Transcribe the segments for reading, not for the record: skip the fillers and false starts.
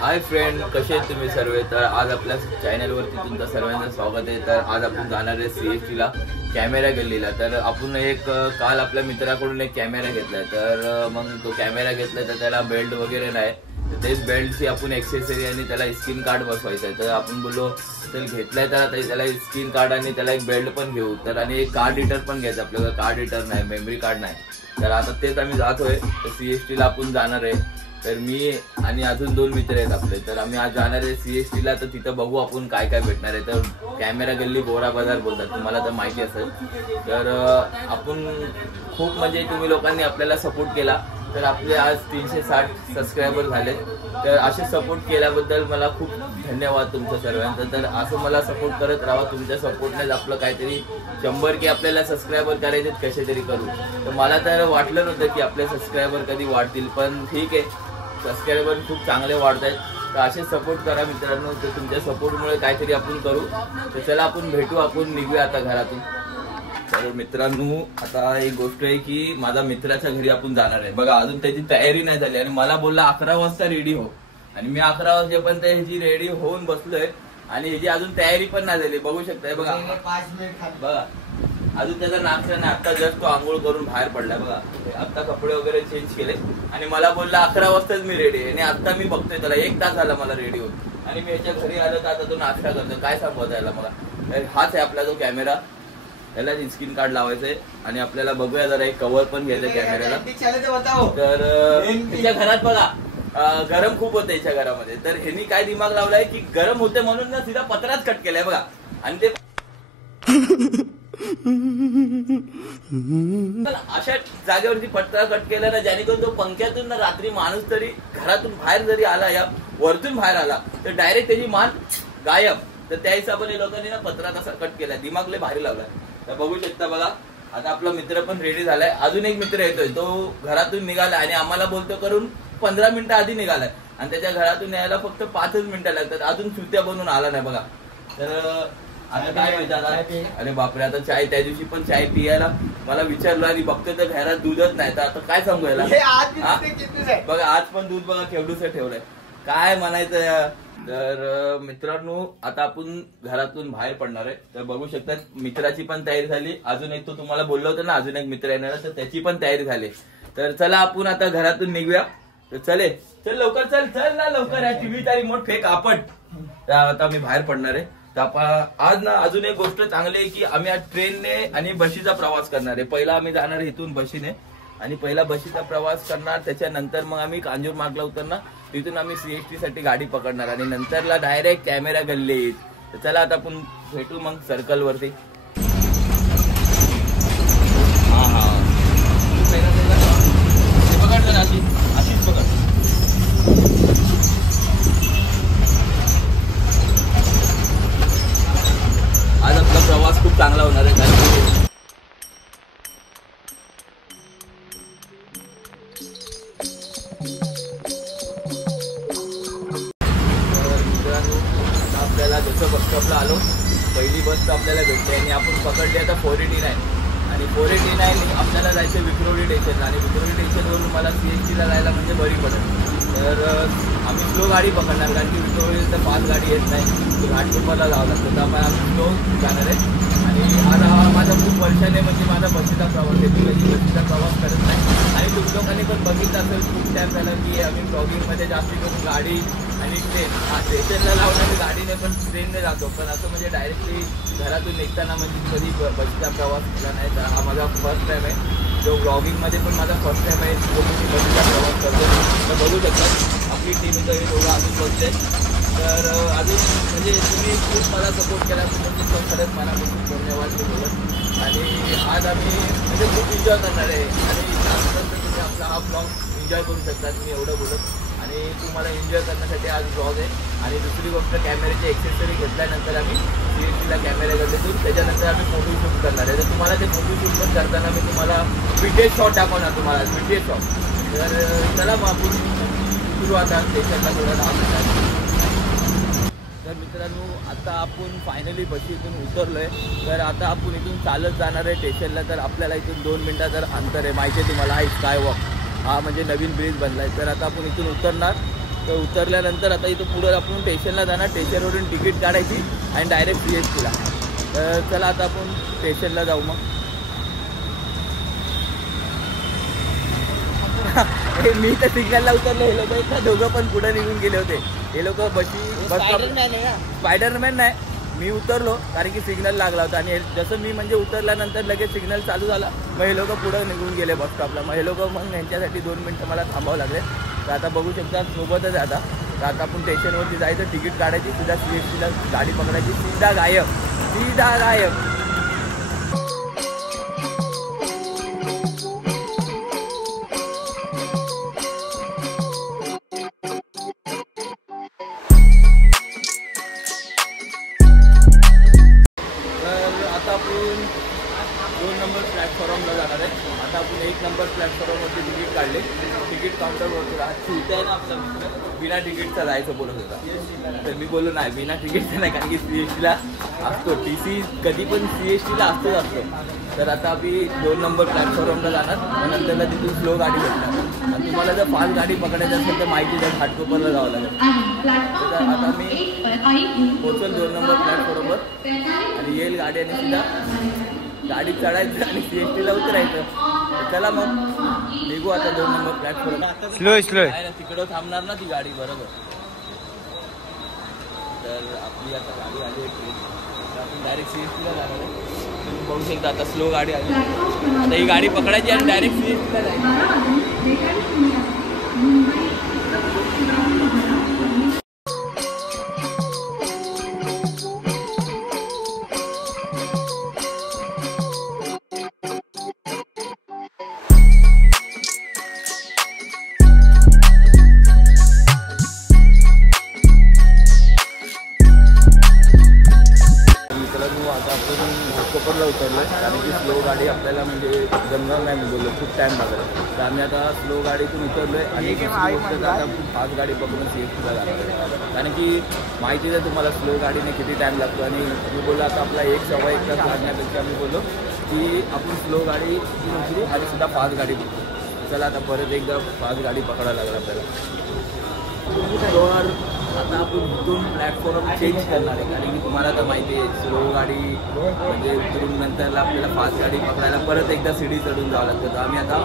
Hi friend, कसे आहेत तुम्ही सर्व? तर आज आपल्या चॅनलवरती तुमचं सर्वांचं स्वागत आहे। तर आज आपण जाणार आहे CST ला कॅमेरा गल्लीला। तर आपण काल आपल्या मित्राकडून एक कॅमेरा घेतलाय। तर मग तो कॅमेरा घेतलाय तर त्याला बेल्ट वगैरे नाही, तर तेच बेल्टची आपण एक्सेसरी आणि त्याला स्क्रीन कार्ड बसवायचं आहे। तर आपण बोललो चल घेतलाय तर आता त्याला स्क्रीन कार्ड आणि त्याला एक बेल्ट पण घेऊ। तर आणि एक कार्ड रीडर पण घ्यायचं, आपल्याला कार्ड रीडर नाही, मेमरी कार्ड नाही। तर आता तेच आम्ही जातोय। तर CST ला आपण जाणार आहे। तर मी आणि अजून 2 मित्र आहेत आपले। तर आम्ही आज जाणार आहे CST ला। तर तिथं बघू आपण काय काय भेटणार आहे। तर कॅमेरा गल्ली गोरा बाजार बोलतात, तुम्हाला तर माहिती असेल। तर आपण खूप म्हणजे तुम्ही लोकांनी आपल्याला सपोर्ट केला, तर आपले आज 360 सबस्क्रायबर झाले। तर असे सपोर्ट केल्याबद्दल मला खूप धन्यवाद तुमच्या सर्वांचं। तर असं मला सपोर्ट करत राहा, तुमच्या सपोर्टनेच आपलं काहीतरी 100 आपल्याला सबस्क्रायबर करायचे कसे तरी करू। तर मला तर वाटलं नव्हतं की आपले सबस्क्रायबर कधी वाढतील, पण ठीक आहे, सबस्क्रायबर खूप चांगले वाढत आहेत। तर असे सपोर्ट करा मित्रांनो। तर तुमच्या सपोर्टमुळे काहीतरी आपण करू। तर चला आपण भेटू, आपण निघूया आता घरातून। तर मित्रांनो, आता एक गोष्ट आहे की माझ्या मित्राच्या घरी आपण जाणार आहे। बघा अजून त्याची तयारी नाही झाली आणि मला बोलला 11 वाजता रेडी हो, आणि मी 11 वाजेपर्यंत ह्याची रेडी होऊन बसलोय आणि ह्याची अजून तयारी पण नाही झाली। बघू शकताय, बघा 5 मिनिट बघा अजून त्याचा नाश्ता नाही, आता जस्ट तो आंघोळ करून बाहेर पडलाय। बघा आता कपडे वगैरे चेंज केले आणि मला बोलला 11 वाजताच मी रेडी आहे। आणि आता मी बघतोय त्याला 1 तास झाला मला रेडी होऊन, आणि मी याच्या घरी आलो तर आता तो नाश्ता करतो। काय सांगतो याला मला? तर हाच आहे आपला तो कॅमेरा, त्याला स्क्रीन कार्ड लावायचंय आणि आपल्याला बघूया जरा एक कव्हर पण घ्यायचं कॅमेऱ्याला। तर त्याच्या घरात बघा गरम खूप होतं याच्या घरामध्ये। तर ह्यांनी काय दिमाग लावलाय की गरम होते म्हणून ना सीधा पत्राच कट केलाय बघा, आणि ते अशा जागेवरती पत्रा कट केला ना, जेणेकरून तो पंख्यातून ना रात्री माणूस तरी घरातून बाहेर जरी आला या वरतून बाहेर आला तर डायरेक्ट त्याची मान गायब। तर त्या हिशोबाने लोकांनी ना पत्रा तसा कट केला, दिमाग लय भारी लावलाय। तर बघू शकता बघा, आता आपला मित्र पण रेडी झालाय। अजून एक मित्र येतोय, तो घरातून निघालाय आणि आम्हाला बोलतो करून 15 मिनिटं आधी निघालाय, आणि त्याच्या घरातून यायला फक्त 5 मिनिटं लागतात। अजून चुत्या बनून आला नाही बघा। तर आता काय म्हणतात, अरे बापरे, आता चाय त्या दिवशी पण चाय पियाला मला विचारलं आणि बघतो तर घरात दूधच नाही। तर आता काय सांगू याला? बघा आज पण दूध बघा केवढूच ठेवलंय, काय म्हणायचं। तर मित्रांनो, आता आपण घरातून बाहेर पडणार आहे। तर बघू शकता मित्राची पण तयारी झाली, अजून एक तो तुम्हाला बोललो होतं ना अजून एक मित्र येणार, तर त्याची पण तयारी झाली। तर चला आपण आता घरातून निघूया। तर चल लवकर, चल चल ना लवकर, या टीव्ही तारी मोठ फेक आपट। आता मी बाहेर पडणार आहे। तर आज ना अजून एक गोष्ट चांगली आहे की आम्ही आज ट्रेनने आणि बशीचा प्रवास करणार आहे। पहिला आम्ही जाणार आहे इथून बशीने, आणि पहिला बशीचा प्रवास करणार, त्याच्यानंतर मग आम्ही कांजूर मार्गला उतरणार, तिथून आम्ही CST साठी गाडी पकडणार आणि नंतरला डायरेक्ट कॅमेरा गल्लीत। तर चला आता आपण भेटू मग सर्कल वरती। पकडलं ना अशीच पकड। आज आपला प्रवास खूप चांगला होणार आहे, कारण आपल्याला जसं बस स्टॉपला आलो, पहिली बस तर आपल्याला भेटते आणि आपण पकडली आता 489, आणि 489 आपल्याला जायचं विक्रोळी स्टेशनला, आणि विक्रोळी स्टेशनवरून मला CST ला जायला म्हणजे बरी पडेल। तर आम्ही स्लो गाडी पकडणार, कारण की विक्रोळी तर फास्ट गाडी येत नाही, घाटकोपरला जावं लागतं। तर आम्ही स्लो जाणार आहे। आणि आज हा माझा खूप वर्षाने म्हणजे माझा बसीचा प्रवास आहे, मी कधी बसीचा प्रवास करत नाही। आणि तुम्ही लोकांनी पण बघितलं असेल खूप टाइम झाला की आम्ही ब्लॉगिंगमध्ये जास्ती करून गाडी आणि ट्रेन, स्टेशनला लावून आम्ही गाडीने पण ट्रेनने जातो, पण असं म्हणजे डायरेक्टली घरातून निघताना म्हणजे कधी बसचा प्रवास केला नाही। तर हा माझा फर्स्ट टाइम आहे, जो ब्लॉगिंगमध्ये पण माझा फर्स्ट टाइम आहे जो मी बसचा प्रवास करतो। तर बघू शकता आपली टीम इथं दोघं अजून बसते। तर अजून म्हणजे तुम्ही खूप मला सपोर्ट केला, तुम्ही खरंच मनापासून धन्यवाद बोलत। आणि आज आम्ही म्हणजे खूप एन्जॉय करणार आहे, आणि त्यानंतर तुम्ही आपला हा ब्लॉग एन्जॉय करू शकता, तुम्ही एवढं बोलत। आणि तुम्हाला एन्जॉय करण्यासाठी आज ब्लॉग आहे। आणि दुसरी गोष्ट, कॅमेऱ्याची एक्सेसरी घेतल्यानंतर आम्ही CST ला कॅमेरा घेतून त्याच्यानंतर आम्ही फोटोशूट करणार आहे। तर तुम्हाला ते फोटोशूट पण करताना मी तुम्हाला विटेज शॉट दाखवणार, तुम्हाला विटेज शॉट। तर चला मग आपण सुरुवात स्टेशनला थोडा लांब। तर मित्रांनो, आता आपण फायनली बशीतून उतरलोय। तर आता आपण इथून चालत जाणार आहे स्टेशनला। तर आपल्याला इथून 2 मिनिटाचं अंतर आहे, माहिती आहे तुम्हाला, हा स्काय वॉक, हा म्हणजे नवीन ब्रिज बनलाय। तर आता आपण इथून उतरणार। तर उतरल्यानंतर आता इथं पुढं आपण स्टेशनला जाणार, स्टेशनवरून तिकीट काढायची आणि डायरेक्ट CSTला. तर चला आता आपण स्टेशनला जाऊ मग. मी तर सिग्नलला उतरलो, हे लोक दोघं पण पुढे निघून गेले होते. हे लोक स्पायडरमॅन नाही, मी उतरलो कारण की सिग्नल लागला होता आणि जसं मी म्हणजे उतरल्यानंतर लगेच सिग्नल चालू झाला, मग हे लोक पुढं निघून गेले बस स्टॉपला. मग हे लोक मग यांच्यासाठी 2 मिनटं मला थांबावं लागले. तर आता बघू शकता सोबतच आता. तर आता आपण स्टेशनवरती जायचं, तिकीट काढायची, सीधा CSTला गाडी पकडायची, सीधा गायब. आता आपण 2 नंबर प्लॅटफॉर्मला जाणार आहे. आता आपण 1 नंबर प्लॅटफॉर्मवरती तिकीट काढले. तिकीट काउंटरवरती राहत आहे ना आपला मित्र, बिना तिकीटचा जायचं बोलत होता. तर मी बोललो नाही, बिना तिकीटचा नाही, कारण की CSTला असतो, TC कधी पण CSTला असतो. तर आता आम्ही 2 नंबर प्लॅटफॉर्मला जाणार, नंतरला तिथून स्लो गाडी भेटणार. आणि तुम्हाला जर फास्ट गाडी पकडायची असेल तर माहिती जर घाटकोपरला जावं लागेल. तर आता मी पोचल 2 नंबर प्लॅटफॉर्मवर आणि येईल गाडी आणि सुद्धा गाडी चढायचं आणि CSTला उतरायचं. चला मग निघू आता 2 नंबर प्लॅटफॉर्म. स्लो तिकडं थांबणार ना ती गाडी, बरोबर. तर आपली आता गाडी आली आहे ट्रेन, आपण डायरेक्ट CSTला जाणार आहे. तुम्ही बघू शकता आता स्लो गाडी आली. आता ही गाडी पकडायची आणि डायरेक्ट CSTला जायची. आता आपण घाटकोपरला उतरलो आहे, कारण की स्लो गाडी आपल्याला म्हणजे जमणार नाही, मी बोललो खूप टाईम लागला. तर आम्ही आता स्लो गाडीतून उतरलो आहे आणि दुसरी गोष्ट आता खूप फास्ट गाडी पकडून CSTला जाणार आहे. कारण की माहितीच आहे तुम्हाला स्लो गाडीने किती टाईम लागतो. आणि मी बोललो आता आपला 1-1.25 तास लागण्यापेक्षा मी बोललो की आपण स्लो गाडी उतरू आणि सुद्धा फास्ट गाडी पकडू. चला आता परत एकदा फास्ट गाडी पकडायला लागला आपल्याला. आता आपण इथून प्लॅटफॉर्म चेंज करणार आहे, कारण की तुम्हाला तर माहिती आहे स्लो गाडी म्हणजे उतरून नंतरला आपल्याला फास्ट गाडी पकडायला परत एकदा सीडी चढून जावं लागतं. तर आम्ही आता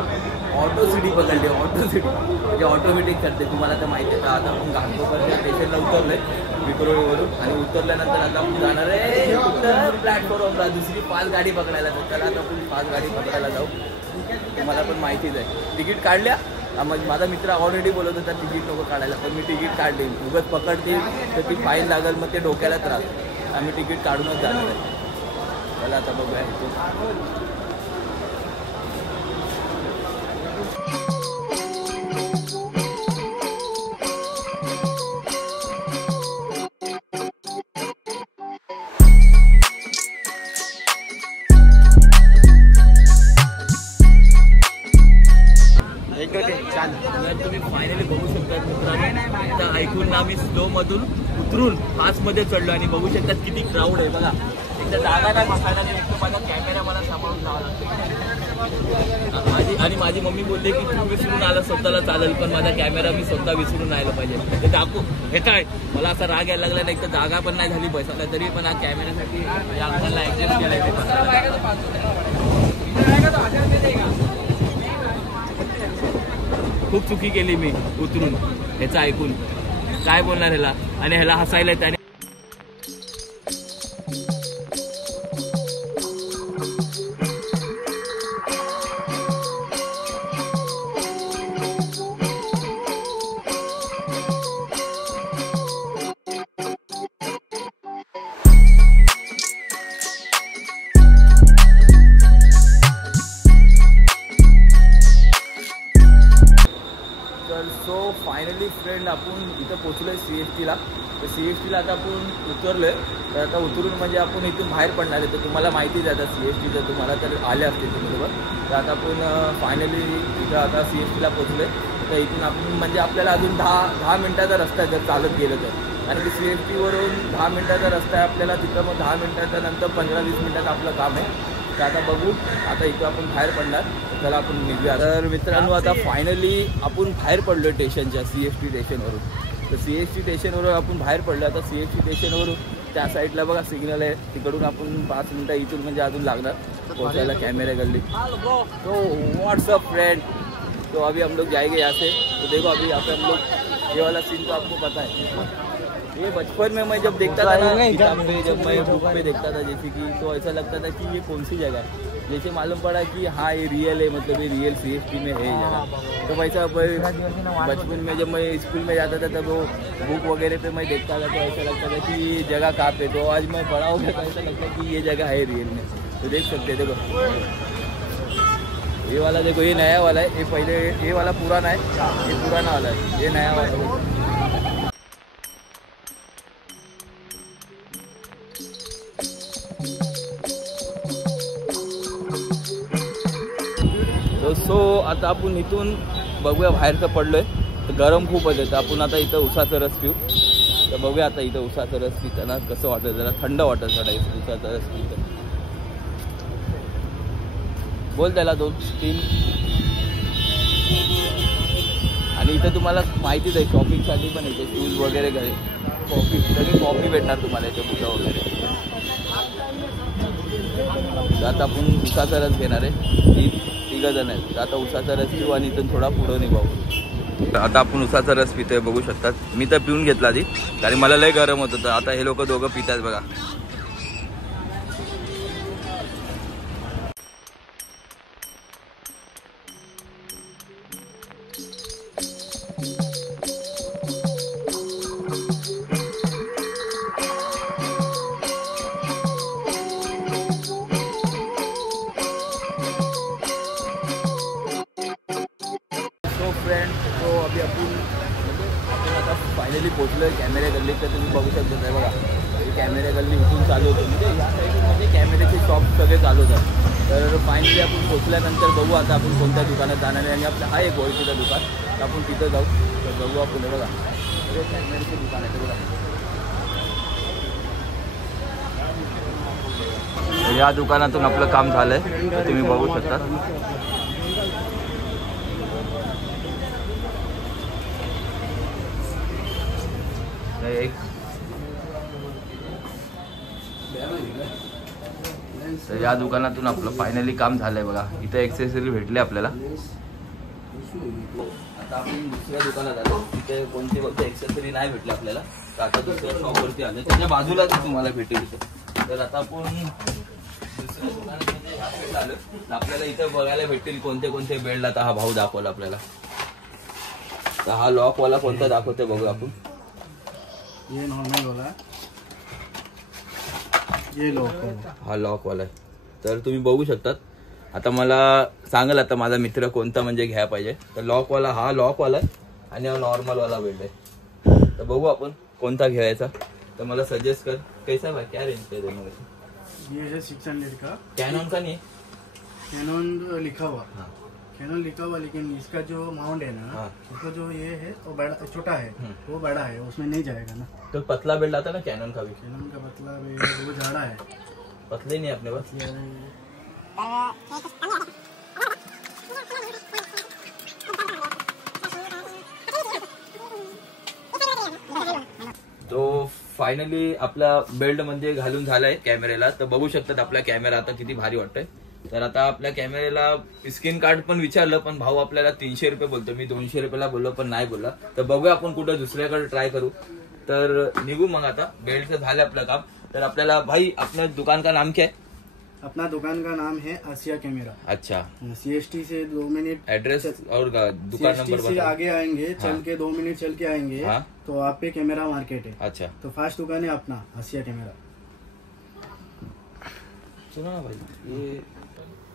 ऑटो सीडी पकडली. ऑटो सीडी म्हणजे ऑटोमॅटिक चढते, तुम्हाला तर माहिती आहे. तर आता आपण घाटकोपरच्या स्टेशनला उतरलो आहे विक्रोळीवरून आणि उतरल्यानंतर आता आपण जाणार आहे उत्तर प्लॅटफॉर्मला दुसरी फास्ट गाडी पकडायला. तर त्याला आता आपण फास्ट गाडी पकडायला जाऊ. तुम्हाला पण माहितीच आहे. तिकीट काढल्या, माझा मित्र ऑलरेडी बोलत होता तिकीट नको काढायला, पण मी तिकीट काढली. उगाच पकडतील तर ती फाईन लागेल, मग ते डोक्याला त्रास. आम्ही तिकीट काढूनच जाणार आहे. चला आता बघूया. तुम्ही फायनली बघू शकता मित्रांनो, आता ऐकून ना मी स्लो मधून उतरून फास्ट मध्ये चढलो आणि बघू शकतात किती क्राऊड आहे बघा. एकदा जागा नाही बसायला नाही, माझा कॅमेरा मला सांभाळून जावा लागतो. माझी मम्मी बोलते की तू विसरून आला स्वतःला चालेल, पण माझा कॅमेरा मी स्वतः विसरून राहिलं पाहिजे. ते दाखवू हे काय, मला असा राग यायला लागला नाही. तर जागा पण नाही झाली बसायला, तरी पण हा कॅमेऱ्यासाठी आपल्याला ऍडजस्ट केलाय. खूप चुकी केली मी उतरून. ह्याचं ऐकून काय बोलणार ह्याला, आणि ह्याला हसायला त्याने. सो फायनली फ्रेंड आपण इथं पोचलो आहे CSTला. तर CSTला आता आपण उतरलो आहे. तर आता उतरून म्हणजे आपण इथून बाहेर पडणार आहे. तर तुम्हाला माहितीच आहे आता CSTचं, तुम्हाला तर आले असते तुमच्याबरोबर. तर आता आपण फायनली इथं आता CSTला पोचलो आहे. तर इथून आपण म्हणजे आपल्याला अजून 10 मिनटाचा रस्ता आहे जर चालत गेलं तर. कारण की CSTवरून 10 मिनटाचा रस्ता आहे आपल्याला, तिथं मग 10 मिनटाच्या नंतर 15-20 मिनटात आपलं काम आहे. तर आता बघू, आता इथं आपण बाहेर पडणार. त्याला आपण निघूया. तर मित्रांनो आता फायनली आपण बाहेर पडलो स्टेशनच्या, CST स्टेशनवरून. तर CST स्टेशनवरून आपण बाहेर पडलो. आता CST स्टेशनवरून त्या साईडला बघा सिग्नल आहे, तिकडून आपण 5 मिनटं इथून म्हणजे अजून लागणार पहुँचायला कॅमेरा गली. तो व्हाट्सअप फ्रेंड, तो अभी हम लोग जाएंगे यहाँ से. तो देखो अभी यहाँ पे हम लोग ये वाला सीन तो आपको पता है. ये बचपन में मैं जब देखता था ना किताब पे, जब मैं बुक पे देखता था जैसे कि, तो ऐसा लगता था कि ये कौन सी जगह है. जैसे मालूम पड़ा कि हाँ ये रियल है, मतलब ये रियल CST में है जगह. तो वैसा बचपन में जब मैं स्कूल में जाता था तब वो बुक वगैरह पे मैं देखता था, तो ऐसा लगता था कि ये जगह कहाँ पे. तो आज मैं बड़ा हो गया तो ऐसा लगता है कि ये जगह है रियल में. तो देख सकते हैं, देखो ये वाला, देखो ये नया वाला है. ये पहले ये वाला पुराना है, ये पुराना वाला है, ये नया वाला है. सो आता आपण इथून बघूया, बाहेरचं पडलोय तर गरम खूप आहे. तर आपण आता इथं उसाचा रस पिऊ. तर बघूया आता इथं उसाचा रस पिताना कसं वाटतं, जरा थंड वाटत थोडा उसाचा रस पितं. बोल त्याला 2-3. आणि इथं तुम्हाला माहितीच आहे शॉपिंगसाठी पण येते, शूज वगैरे घरी, कॉफी, सगळी कॉफी भेटणार तुम्हाला इथे, बुटं वगैरे. आता आपण उसाचा रस घेणार आहे, 3 जण आहेत. तर आता उसाचा रस पिऊ आणि इथून थोडा पुढं निघावं. आता आपण उसाचा रस पितोय, बघू शकतात. मी तर पिऊन घेतला आधी, कारण मला लय गरम होत होतं. आता हे लोक दोघं पितात बघा. तो अभी आपण आता फायनली पोचलो आहे कॅमेरा गल्लीत. तर तुम्ही बघू शकता आहे बघा, ही कॅमेरा गल्ली इथून चालू होते, म्हणजे या साईडून म्हणजे कॅमेऱ्याचे शॉप सगळे चालू होतात. तर फायनली आपण पोचल्यानंतर बघू आता आपण कोणत्या दुकानात जाणार आहे. आणि आपलं हा एक ओळखीचं दुकान, तर आपण तिथं जाऊ. तर बघू आपण, बघा हे कॅमेऱ्याचे दुकान आहे बघा. या दुकानातून आपलं काम झालंय, तर तुम्ही बघू शकता. एक तर या दुकानातून आपलं फायनली काम झालंय बघा. इथं एक्सेसरी भेटले आपल्याला. आता आपण दुसऱ्या दुकानात आलो, तिथे कोणती फक्त एक्सेसरी नाही भेटली आपल्याला. तर आता दुसऱ्या शॉपवरती आलो, त्याच्या बाजूलाच तुम्हाला भेटेल इथं. तर आता आपण दुसऱ्या दुकानामध्ये ह्या साईडला आलो, तर आपल्याला इथं बघायला भेटतील कोणते कोणते बेल्ट. आता हा भाऊ दाखवला आपल्याला. तर हा लॉकवाला कोणता दाखवते बघू आपण. ये नॉर्मल वाला, ये लॉक, हा लॉक वाला आहे. तर तुम्ही बघू शकतात. आता मला सांगाल आता माझा मित्र कोणता म्हणजे घ्यायला पाहिजे. तर लॉक वाला, हा लॉक वाला आहे आणि हा नॉर्मल वाला बेल्ट आहे. तर बघू आपण कोणता घ्यायचा. तर मला सजेस्ट कर, कैसा भाई, क्या रेंज है दोनों में? ये है 600 का. कैनन का नहीं, कैनन लिखा हुआ. हाँ कैनन लिखा हुआ, लेकिन इसका जो माउंट है ना, हाँ. उसका जो ये है वो बड़ा छोटा है, वो बड़ा है, उसमें नहीं जाएगा ना. तो पतला बेल्ट आता ना कैनन का भी. कैनन का पतला वो झाड़ा है, पतले नहीं अपने पास. तो फायनली आपला बेल्ट म्हणजे घालून झालाय कॅमेऱ्याला. तर बघू शकतात आपला कॅमेरा आता किती भारी वाटतोय. तर आता आपल्या कॅमेऱ्याला स्क्रीन कार्ड पण विचारलं, पण भाऊ आपल्याला 300 रुपये बोलतो. मी 200 रुपयाला बोललो, पण नाही बोलला. तर बघूया आपण कुठं दुसऱ्याकडे ट्राय करू. तर निघू मग. आता बेल्टचं झालं आपलं काम. तर आपल्याला भाई अपना दुकान का नाम क्या है? अपना दुकान का नाम है आसिया कैमरा. अच्छा. CST से 2 मिनट एड्रेस और दुकान नंबर से आगे आएंगे, चल के 2 मिनट चल के आएंगे. हाँ. तो आप पे कैमरा मार्केट है. अच्छा. तो फास्ट दुकान है अपना आसिया कैमरा. सुना ना भाई.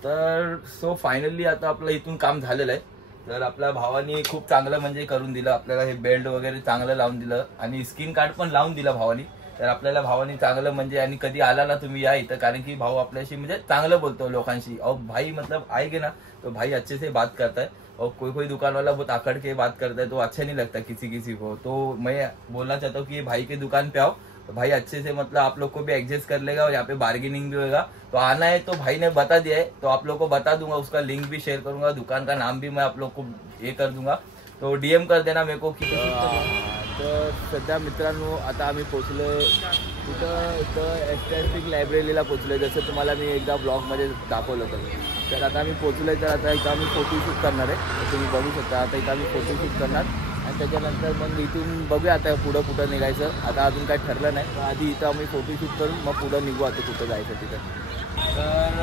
तर सो फायनली आता आपलं इथून काम झालेलं आहे. तर आपल्या भावानी खूप चांगलं म्हणजे करून दिलं आपल्याला. हे बेल्ट वगैरे चांगलं लावून दिलं आणि स्क्रीन कार्ड पण लावून दिला भावानी. तर आपल्याला भावानी चांगलं म्हणजे, आणि कधी आला ना तुम्ही या इथं, कारण की भाऊ आपल्याशी म्हणजे चांगलं बोलतो लोकांशी. और भाई मतलब आएगे ना तो भाई अच्छे से बात करता है. और कोई दुकान वाला बहुत आकड़ के बात करता है, तो अच्छा नहीं लगता किसी को. तो मैं बोलना चाहता हूँ कि भाई के दुकान पे आओ, तो भाई अच्छे से मतलब आप लोग को भी एडजस्ट कर लेगा. और यहाँ पे बार्गेनिंग भी होगा. तो आना है तो भाई ने बता दिया है, तो आप लोग को बता दूंगा. उसका लिंक भी शेयर करूंगा, दुकान का नाम भी मैं आप लोग को ये कर दूंगा. तो DM कर देना मेरे को. तर सध्या मित्रांनो आता आम्ही पोचलो कुठं इथं एस्टॅटिक लायब्ररीला पोचलो आहे, जसं तुम्हाला मी एकदा ब्लॉगमध्ये दाखवलं होतं. तर आता आम्ही पोचलो आहे, तर आता इथं आम्ही फोटोशूट करणार आहे. तर तुम्ही बघू शकता आता इथं आम्ही फोटोशूट करणार आणि त्याच्यानंतर मग इथून बघूया आता पुढं कुठं निघायचं. आता अजून काही ठरलं नाही, तर आधी इथं आम्ही फोटोशूट करून मग पुढं निघू आता कुठं जायचं तिथं. तर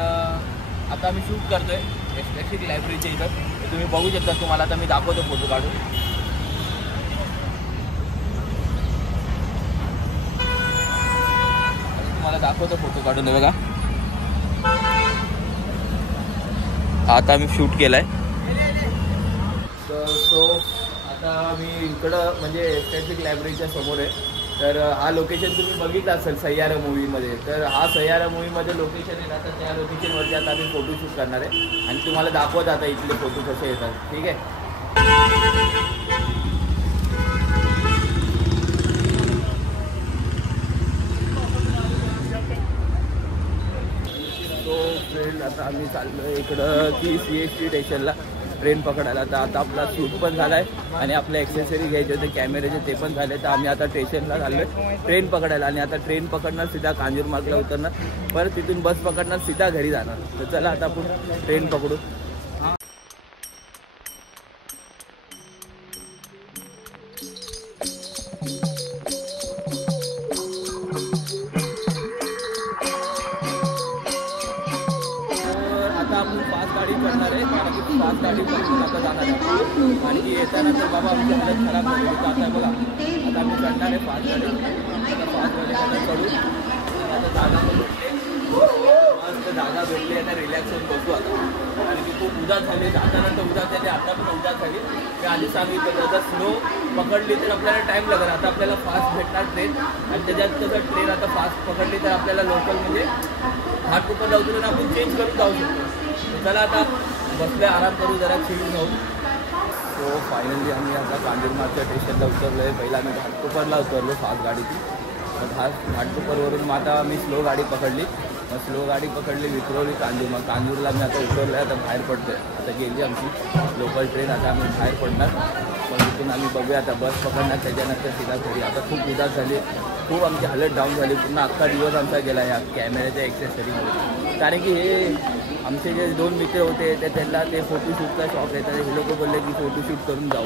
आता आम्ही शूट करतो आहे एस्टॅटिक लायब्ररीच्या इथं. तर तुम्ही बघू शकता, तुम्हाला आता मी दाखवतो फोटो काढून. तुम्हाला दाखवतो फोटो काढून बघा. आता आम्ही शूट केलाय. तर सो आता मी इकडं म्हणजे एस्टॅटिक लायब्ररीच्या समोर आहे. तर हा लोकेशन तुम्ही बघितलं असेल सह्यारा मूवीमध्ये. तर हा सह्यारा मूवीमध्ये लोकेशन आहे ना, तर त्या लोकेशनवरती आता आम्ही फोटोशूट करणार आहे आणि तुम्हाला दाखवत आता इथले फोटो कसे येतात. ठीक आहे. फ्रेंड आता आम्ही चाललो आहे इकडं की CST स्टेशनला ट्रेन पकडायला. तर आता आपला शूट पण झाला आहे आणि आपले ॲक्सेसरी घ्यायचे होते कॅमेऱ्याचे ते पण झाले. तर आम्ही आता स्टेशनला चाललो आहे ट्रेन पकडायला आणि आता ट्रेन पकडणार सीधा कांजूरमार्गला उतरणार, परत तिथून बस पकडणार सीधा घरी जाणार. तर चला आता आपण ट्रेन पकडू. आता आपण फास्ट गाडी करणार आहे, कारण की फास्ट गाडी पकडून आता जाणार आहे. आणि येताना तर बाबा आमची हालत खराब झाली होती. आता बघा आता आम्ही चढणार आहे फास्ट गाडी. आता फास्ट गाडी आता चढू. आता जागा पण भेटले, मस्त जागा भेटली. आता रिलॅक्स होऊन बसू आता, कारण की खूप उदास झाली. जाताना तर उदास झाली, आता पण उदास झाली. मी आधी सांगितलं जर स्लो पकडली तर आपल्याला टाईम लागेल. आता आपल्याला फास्ट भेटणार ट्रेन आणि त्याच्यात कसं ट्रेन आता फास्ट पकडली तर आपल्याला लोकल म्हणजे घाटकोपर उतरून आपण चेंज करून जाऊ शकतो. चला आता बसले आराम करू, जरा चिल जाऊ. सो फायनली आम्ही आता कांजूरमार्गच्या स्टेशनला उतरलो आहे. पहिला आम्ही घाटकोपरला उतरलो फास्ट गाडीची. तर घाटकोपरवरून मग आता आम्ही स्लो गाडी पकडली. मग स्लो गाडी पकडली विक्रोळी कांजूर. मग कांजूरला मी आता उतरलो आहे, आता बाहेर पडतो आहे. आता गेली आमची लोकल ट्रेन. आता आम्ही बाहेर पडणार. मग तिथून आम्ही बघूया आता बस पकडणार, त्याच्यानंतर सीधा घरी. आता खूप उदास झाली, खूप आमची हालत डाऊन झाली. पूर्ण अख्खा दिवस आमचा गेला या कॅमेऱ्याच्या ॲक्सेसरीमध्ये. कारण की हे आमचे जे 2 मित्र होते ते त्यांना ते फोटोशूटचा शॉप येतात. हे लोक बोलले की फोटोशूट करून जाऊ.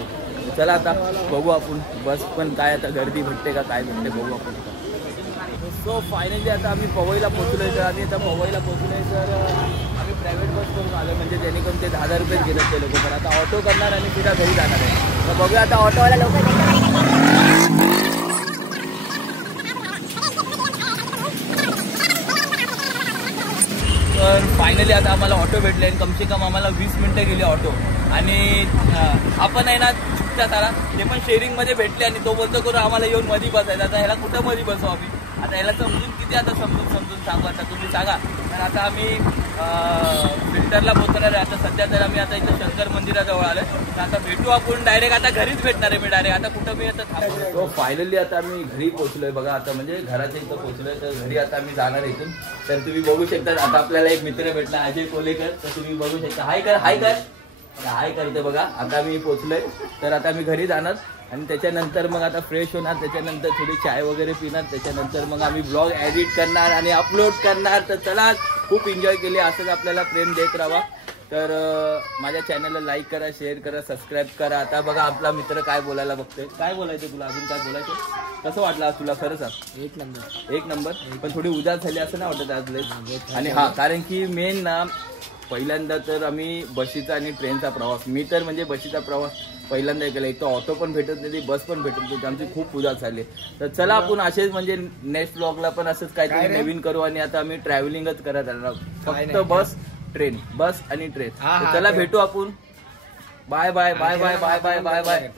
चला आता बघू आपण बस पण काय आता गर्दी भेटते का काय भेटते बघू आपण. सो फायनली आता आम्ही पवईला पोचलो आहे. तर आम्ही आता पवईला पोचलो आहे. तर आम्ही प्रायव्हेट बस करून आलो, म्हणजे जेणेकरून ते 10,000 रुपये घेतात ते लोक. पण आता ऑटो करणार आणि सीधा घरी जाणार आहे. तर बघूया आता ऑटोवाला लवकर. तर फायनली आता आम्हाला ऑटो भेटले आणि कमसे कम आम्हाला 20 मिनटं गेली ऑटो. आणि आपण आहे ना चुकता सारा ते पण शेअरिंगमध्ये भेटले आणि तो बोलतो करून आम्हाला येऊन मध्ये बसायचं. आता ह्याला कुठं मध्ये बसू आम्ही? आता ह्याला समजून किती आता समजून सांगू आता तुम्ही सांगा. तर आता आम्ही फिल्टरला पोहोचणार आहे. आता सध्या तर आम्ही आता इथं शंकर मंदिराजवळ आलो. तर आता भेटू आपण डायरेक्ट. आता घरीच भेटणार आहे मी डायरेक्ट. आता कुठं मी आता थांबतो. तो फायनली आता आम्ही घरी पोहोचलोय बघा. आता म्हणजे घराच्या इथं पोहोचलोय. तर घरी आता आम्ही जाणार इथून. तर तुम्ही बघू शकता आता आपल्याला एक मित्र भेटला अजय कोलेकर. तर तुम्ही बघू शकता. हाय कर इथं बघा. आता मी पोहोचलोय. तर आता मी घरी जाणार आणि त्याच्यानंतर मग आता फ्रेश होणार. त्याच्यानंतर थोडी चाय वगैरे पिणार. त्याच्यानंतर मग आम्ही ब्लॉग एडिट करणार आणि अपलोड करणार. तर चला खूप एन्जॉय केली. असंच आपल्याला प्रेम देत राहा. तर माझ्या चॅनलला लाईक करा, शेअर करा, सबस्क्राईब करा. आता बघा आपला मित्र काय बोलायला बघतोय. काय बोलायचं तुला? अजून काय बोलायचं? कसं वाटलं आज तुला? खरं सांग. एक नंबर. पण थोडी उदास झाली असं नाही वाटत आज लय. आणि हा कारण की मेन ना पहिल्यांदा तर आम्ही बशीचा आणि ट्रेनचा प्रवास. मी तर म्हणजे बशीचा प्रवास पहिल्यांदा केला. एक तर ऑटो पण भेटत नाही, बस पण भेटत नव्हती. आमची खूप उदास झाली. तर चला आपण असेच म्हणजे नेक्स्ट ब्लॉगला पण असंच काहीतरी नवीन करू. आणि आता आम्ही ट्रॅव्हलिंगच करत राहणार. फक्त बस आणि ट्रेन. चला भेटू आपण. Bye bye bye bye bye bye bye bye.